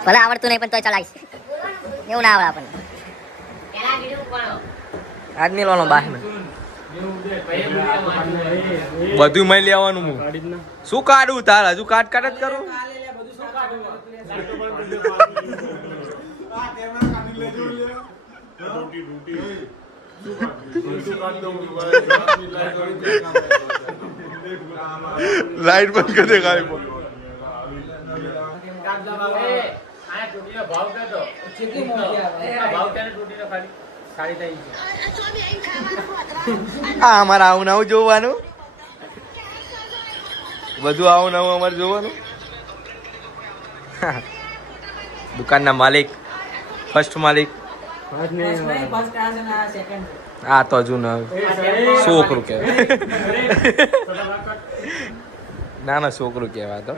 ભલે આવડતું નહીં પણ તો ચલાવીશ એવું ના આવડે આપણને આજની લોનો બાહ બધું મળી લેવાનું હું શું કાઢું તાર હજુ કાટ જ કરું લાઈટ બંધ કરી દે ગાડી પર હા અમારે આવું નવું જોવાનું બધું આવું નવું અમારે જોવાનું દુકાનના માલિક ફર્સ્ટ માલિક હા તો હજુ છોકરું કહેવાય ના છોકરું કહેવાય તો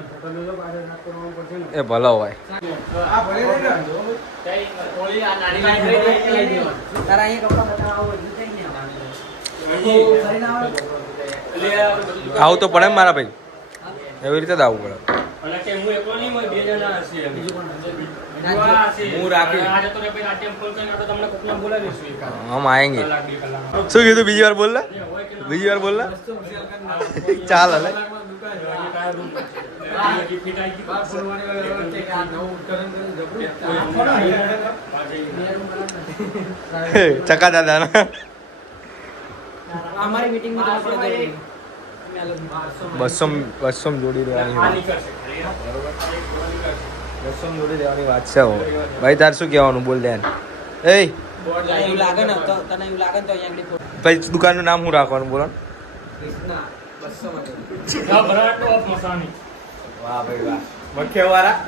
એ ભલો હોય આવું તો પડે મારા ભાઈ એવી રીતે જ આવવું પડે हम आएंगे શું કીધું બીજી વાર બોલ ચાલ હલે ચકા દાદા हमारी मीटिंग में બસો જોડી દેવાની જોડી દેવાની વાત છે ભાઈ તાર શું કહેવાનું બોલ દે એ એવું લાગે ને તો તને એવું લાગે ને તો અહીંયા ભાઈ દુકાનનું નામ શું રાખવાનું બોલો વાહ ભાઈ વાહ મખ્યાવાળા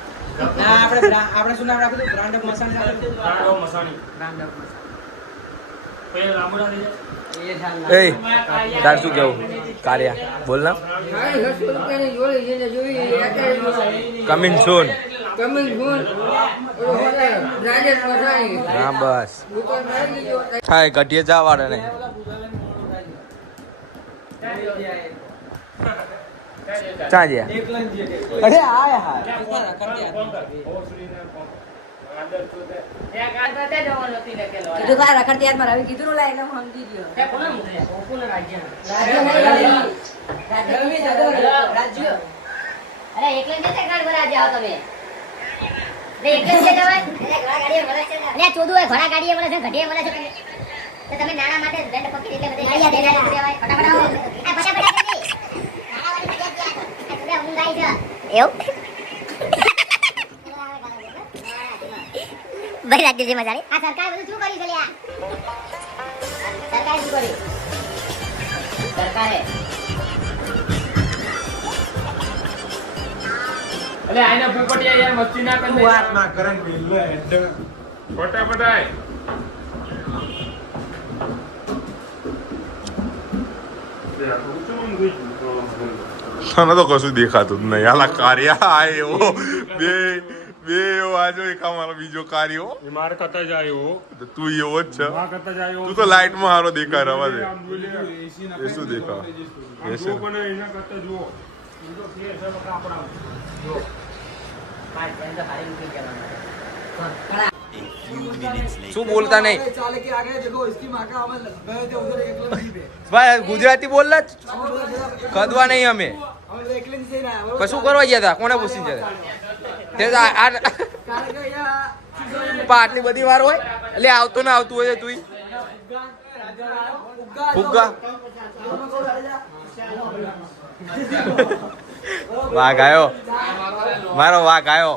ના આપણે શું નામ રાખ્યું બ્રાન્ડ ઓફ મસાણી એ તાર શું કેવું કાર્યા બોલ ના કમિંગ સૂન હા બસ હા ઘટીએ જવાડે નહીં ક્યાં ગયા અરે આયા ઘણા ગાડીએ મળે છે ઘડીએ મળે છે તમે નાણા માટે બેન્ડ પકડી એટલે બધે ફટાફટ આવો એવું ભાઈ રાજ્ય મજા આ સરકાર બધું શું કરી છે લ્યા સરકાર શું કરી સરકારે અલે આને ભૂપટિયા યાર મસ્તી ના કર વાત ના કરન મિલ હેડ ફટાફટ આય તને તો કશું દેખાતું જ નહીં આલા કાર્યા આય એવો બે આજો એક અમારો બીજો કાર્યો માર કતા જાયો તું એવો જ છે માર કતા જાયો તું તો લાઈટ માં હારો દેખાય રવા દે એ શું દેખાવ એ શું પણ એના કતા જુઓ તો ફેર છે આપણા જો પાંચ અંદર હારી મૂકી કરવાના શું બોલતા નહીં ચાલે કે આગે દેખો इसकी मां का अमल गए थे उधर एक लड़की पे ભાઈ ગુજરાતી બોલ જ કદવા નહીં અમે हम एक लेन से ना કશું કરવા ગયા હતા કોને પૂછી જતા તે તો આ कारण का या આટલી બધી વાર હોય એટલે આવતું ના આવતું હોય તું ફુગ્ગા વાઘ આવ્યો મારો વાઘ આવ્યો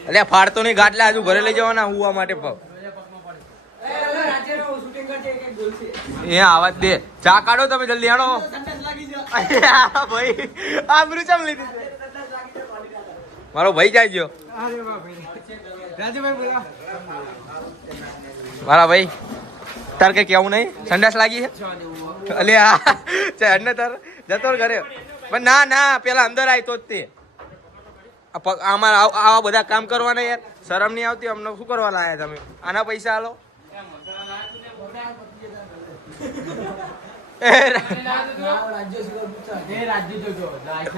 એટલે ફાડતો નહીં ગાટલા હજુ ઘરે લઈ જવાના હુવા માટે એ આવાજ દે ચા કાઢો તમે જલ્દી હાડો ભાઈ આ મૃચમ લીધી મારો ભાઈ જાય ગયો મારા ભાઈ તાર કઈ કેવું નહીં સંડાસ લાગી છે અલે આ ને તાર જતો ઘરે પણ ના પેલા અંદર આવી તો જ તે અમારે આવા બધા કામ કરવાના યાર શરમ નહીં આવતી અમને શું કરવા લાયા તમે આના પૈસા હાલો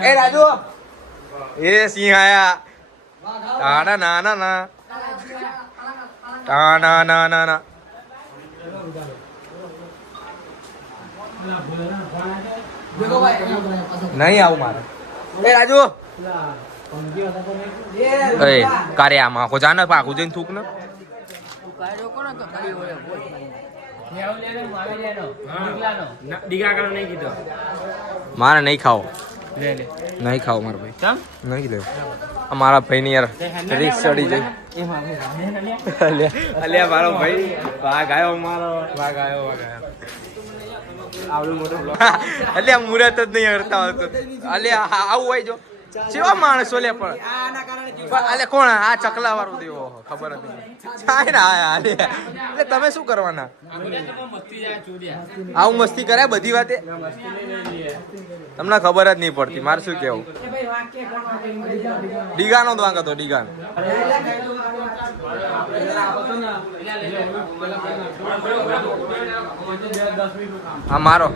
એ રાજુ એ સિંહ આયા તાના ના ના ના તાના ના ના ના દેખો ભાઈ નહીં આવું મારે એ રાજુ એ કારે આમાં આખો જાને પાકું જઈને થૂક ને મારે નહીં ખાઓ નહીં ખાઓ મારા ભાઈ નહીં લેવું મારા ભાઈ ની યાર રીક્ષ ચડી જાય અલ્યા મારો ભાઈ વાઘ આવ્યો મારો વાઘ આવ્યો આવડું મોટું અલ્યા મુરત જ નહીં હરતા હતો અલ્યા આવું હોય જો કેવા માણસો લે પણ અલે કોણ આ ચકલા વાળું દેવો ખબર જ નહીં છાય ને એટલે તમે શું કરવાના આવું મસ્તી કરાય બધી વાતે તમને ખબર જ નહીં પડતી મારે શું કેવું ડીગાનો જ વાંક હતો ડીગાનો હા મારો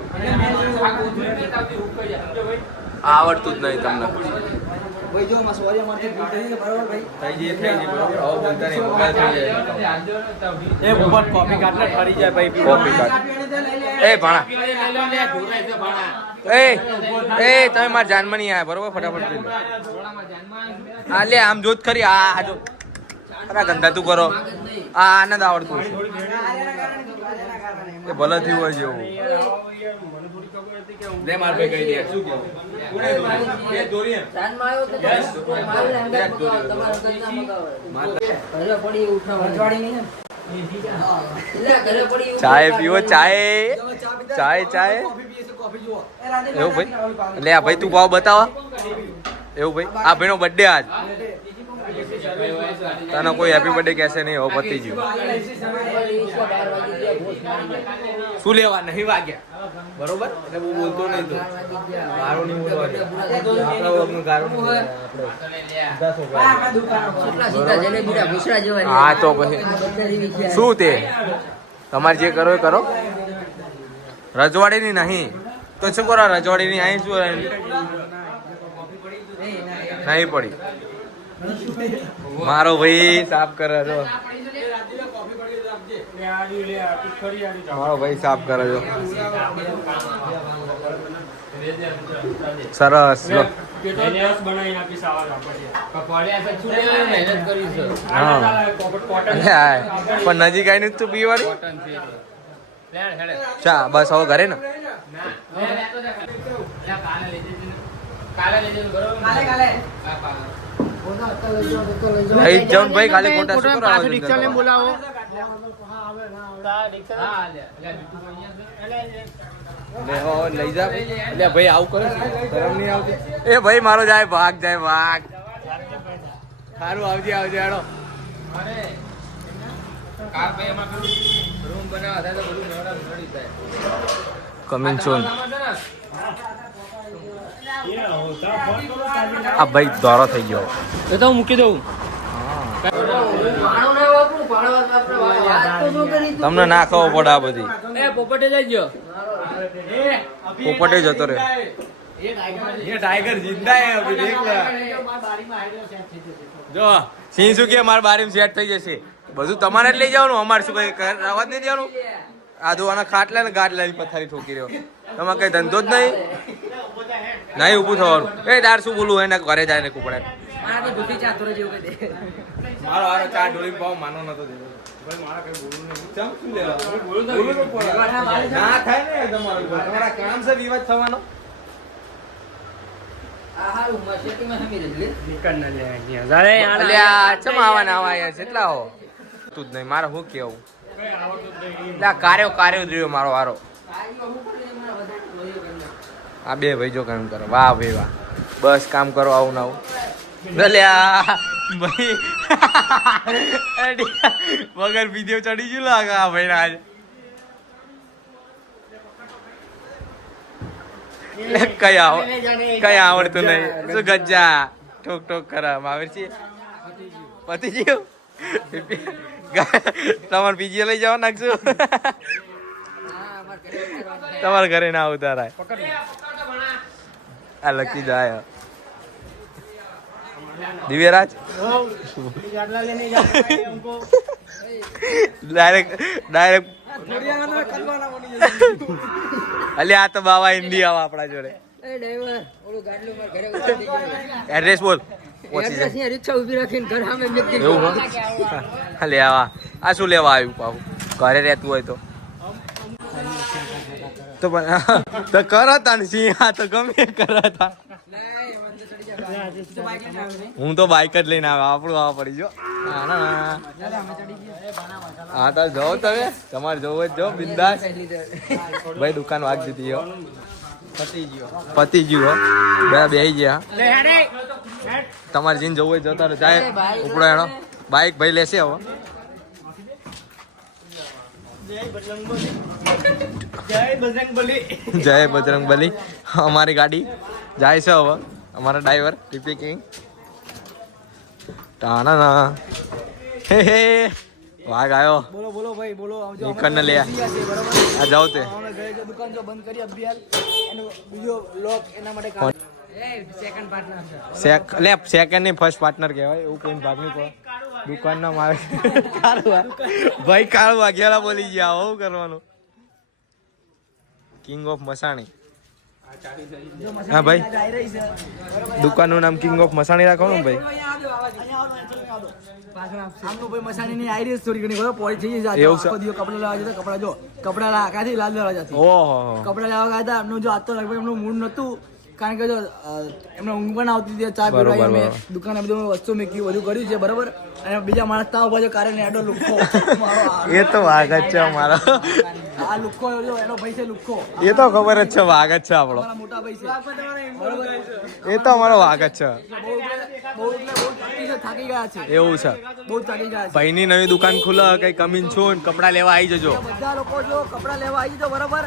આવડતું જ નહીં તમને ભાઈ જો માં સોરી અમારથી ભૂલ થઈ છે બરાબર ભાઈ થઈ જઈએ બરાબર આવો બોલતા નહીં મોબાઈલ થઈ જાય એ ઉપર કોફી કાઢને ફરી જાય ભાઈ કોફી કાઢ એ ભાણા એ તમે મારા જાનમાં નહીં આયા બરોબર ફટાફટ પી લો આ લે આમ જોત ખરી આ જો અરે ગંદા તું કરો આ આનંદ આવડતું હશે એ ભલે થયું હોય જેવું લે માર ભાઈ કહી દે શું કેવું ચાય પીવો ચાય ચાય ચાય કોફી જુઓ એવું ભાઈ એટલે આ ભાઈ તું ભાવ બતાવા એવું ભાઈ આ ભાઈનો બર્થડે આજ તને કોઈ હેપી બર્થડે કહેશે નહીં હવે પતી ગયું શું લેવા નહીં વાગ્યા બરોબર એટલે બહુ બોલતો નહીં તો ગારો નહીં બોલવાનું હા તો પછી શું તે તમારે જે કરો એ કરો રજવાડીની નહીં તો શું કરો રજવાડીની અહીં શું નહીં પડી મારો ભાઈ સાફ કરે છો મારો ભાઈ સાફ કરે છો સરસ લો પણ નજીક આવીને તું પીવાની ચા બસ હવે ઘરે ને ભાઈ જવન ભાઈ ખાલી ખોટા શું કરો રિક્ષા ને બોલાવો લઈ જા એટલે ભાઈ આવું કરે શરમ નહીં આવતી એ ભાઈ મારો જાય ભાગ સારું આવજે હાડો કમિંગ સોન આ ભાઈ દોરો થઈ ગયો એ તો હું મૂકી દઉં તમને ના ખબર પડે આ બધી એ પોપટે જઈ ગયો પોપટે જતો રે ये टाइगर जिंदा है अभी देख लो જો સિંહ શું કે મારા બારીમાં સેટ થઈ જશે બધું તમારે જ લઈ જવાનું અમારે શું કઈ અવાજ નહીં દેવાનું આ જો આના ખાટલા ને ગાટલા ની પથારી ઠોકી રહ્યો તમારે કઈ ધંધો જ નહીં ઊભું થવાનું એ તાર શું બોલું એને ઘરે જાય ને કુપડે મારો હારો ચા ઢોળી પાવ માનો નતો દેવો ભાઈ મારા કઈ બોલું નહીં ચમ શું લેવા બોલું તો ના થાય ને તમારું તમારા કામ છે વિવાદ થવાનો અલ્યા ચમ આવવાના આવા યાર કેટલા હો તું જ નહીં મારે શું કેવું એટલે કાર્યો જ રહ્યો મારો હારો આ બે ભાઈ જો કામ કરો વાહ ભાઈ વાહ બસ કામ કરો આવું ના આવું અલ્યા ભાઈ વગર વિડીયો ચડી ગયું લાગે આ ભાઈ આજ કઈ આવડતું નહીં શું ગજા ઠોક ઠોક કરાવ આવે છે પતિ ગયું તમારે પીજી લઈ જવા નાખશું તમારા ઘરે ના ઉતારાય આ લકી જાય दिव्यराज डायरेक्ट अले आ तो बाबा हिंदी आवा अपना जोड़े एड्रेस बोल ले आवा आ शू लेवा आव्યું પાહુ ઘરે રહેતું હોય તો તો કરતા ને સિંહ આ તો ગમે કરતા હું તો બાઈક જ લઈને આવ્યો આપણું આવા પડી જો હા તો જાઓ તમે તમારે જોવો જ જો બિંદાસ ભાઈ દુકાન વાગ દીધી હો પતી ગયું હો બેહી ગયા તમારે જીન જવું હોય જતા રહો જાય ઉપડો એનો બાઈક ભાઈ લેશે હવે જય બજરંગ બલી અમારી ગાડી જાય છે હવે અમારા ડ્રાઈવર ટીપી કિંગ ટાણા ના હે હે વાઘ આવ્યો બોલો બોલો ભાઈ બોલો નીકળ ને લે આ જાઓ તે દુકાન જો બંધ કરી અભિયાલ એનો બીજો લોક એના માટે સેકન્ડ પાર્ટનર લે સેકન્ડ ની ફર્સ્ટ પાર્ટનર કહેવાય એવું કોઈ ભાગ નહીં પડે દુકાન ના મારે કાળવા ભાઈ કાળવા ગેલા બોલી ગયા આવું કરવાનું કિંગ ઓફ મસાણી હા ભાઈ દુકાન નું નામ કિંગ ઓફ મસાણી રાખવાનું ભાઈ આમનો ભાઈ મસાણી ની આઈડિયા થોડી ઘણી બરાબર પોળી થઈ જાય એવું છે? આખો દિવસ કપડા લેવા જતા કપડા જો કપડા કાથી લાલ લેવા જતી ઓહો કપડા લેવા ગયા હતા એમનું જો આજ તો લગભગ એમનું મૂડ નતું કારણ કે જો એમને ઊંઘ પણ આવતી હતી ચા પીવા બરોબર, અમે બરોબર. દુકાને બધું વસ્તુ મેક્યું બધું કર્યું છે બરાબર અને બીજા માણસ તાવ બાજુ કારણ એડો લુખો મારો એ તો વાઘ જ છે અમારો આ લુખો જો એનો ભાઈ છે લુખો એ તો ખબર જ છે વાઘ જ છે આપણો મારા મોટા ભાઈ છે બરાબર એ તો અમારો વાઘ જ છે બહુ થાકી ગયા છે એવું છે બહુ થાકી ગયા છે ભાઈની નવી દુકાન ખુલે કઈ કમીન છું કપડા લેવા આવી જજો બધા લોકો જો કપડા લેવા આવી જજો બરાબર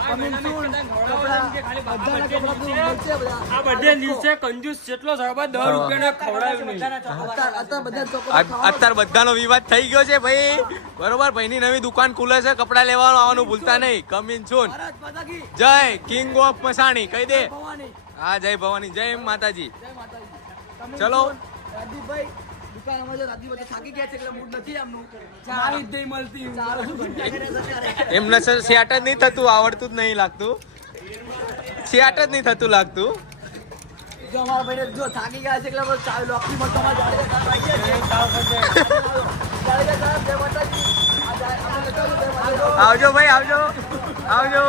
કમિંગ સૂન કપડા બધાના કપડા મળશે બધા આ બધે દિવસે કંજૂસ જેટલો સાહેબ 10 રૂપિયાના ખવડાવ્યું નહીં અત્યારે બધા ચોકો અત્યારે બધાનો વિવાદ થઈ ગયો છે ભાઈ બરોબર ભાઈની નવી દુકાન ખુલે છે કપડા લેવાનું આવવાનું ભૂલતા નહીં કમીન છું ભારત માતા કી જય કિંગ ઓફ મસાણી કહી દે ભવાની હા જય ભવાની જય માતાજી જય માતાજી ચલો. રાજદીપભાઈ દુકાન અમારે રાજદીપભાઈ થાકી ગયા છે એટલે મૂડ નથી આમનું ચાવી જ નહીં મળતી ચાલો શું કરીએ એમને સેટ જ નહીં થતું આવડતું જ નહીં લાગતું સેટ જ નહીં થતું લાગતું જો અમારા ભાઈને જો થાકી ગયા છે એટલે આપણે ચાવી લોકની મળતો અમારે જય માતાજી આ જાય અમે લગાવ્યું જય માતાજી આવજો ભાઈ આવજો આવજો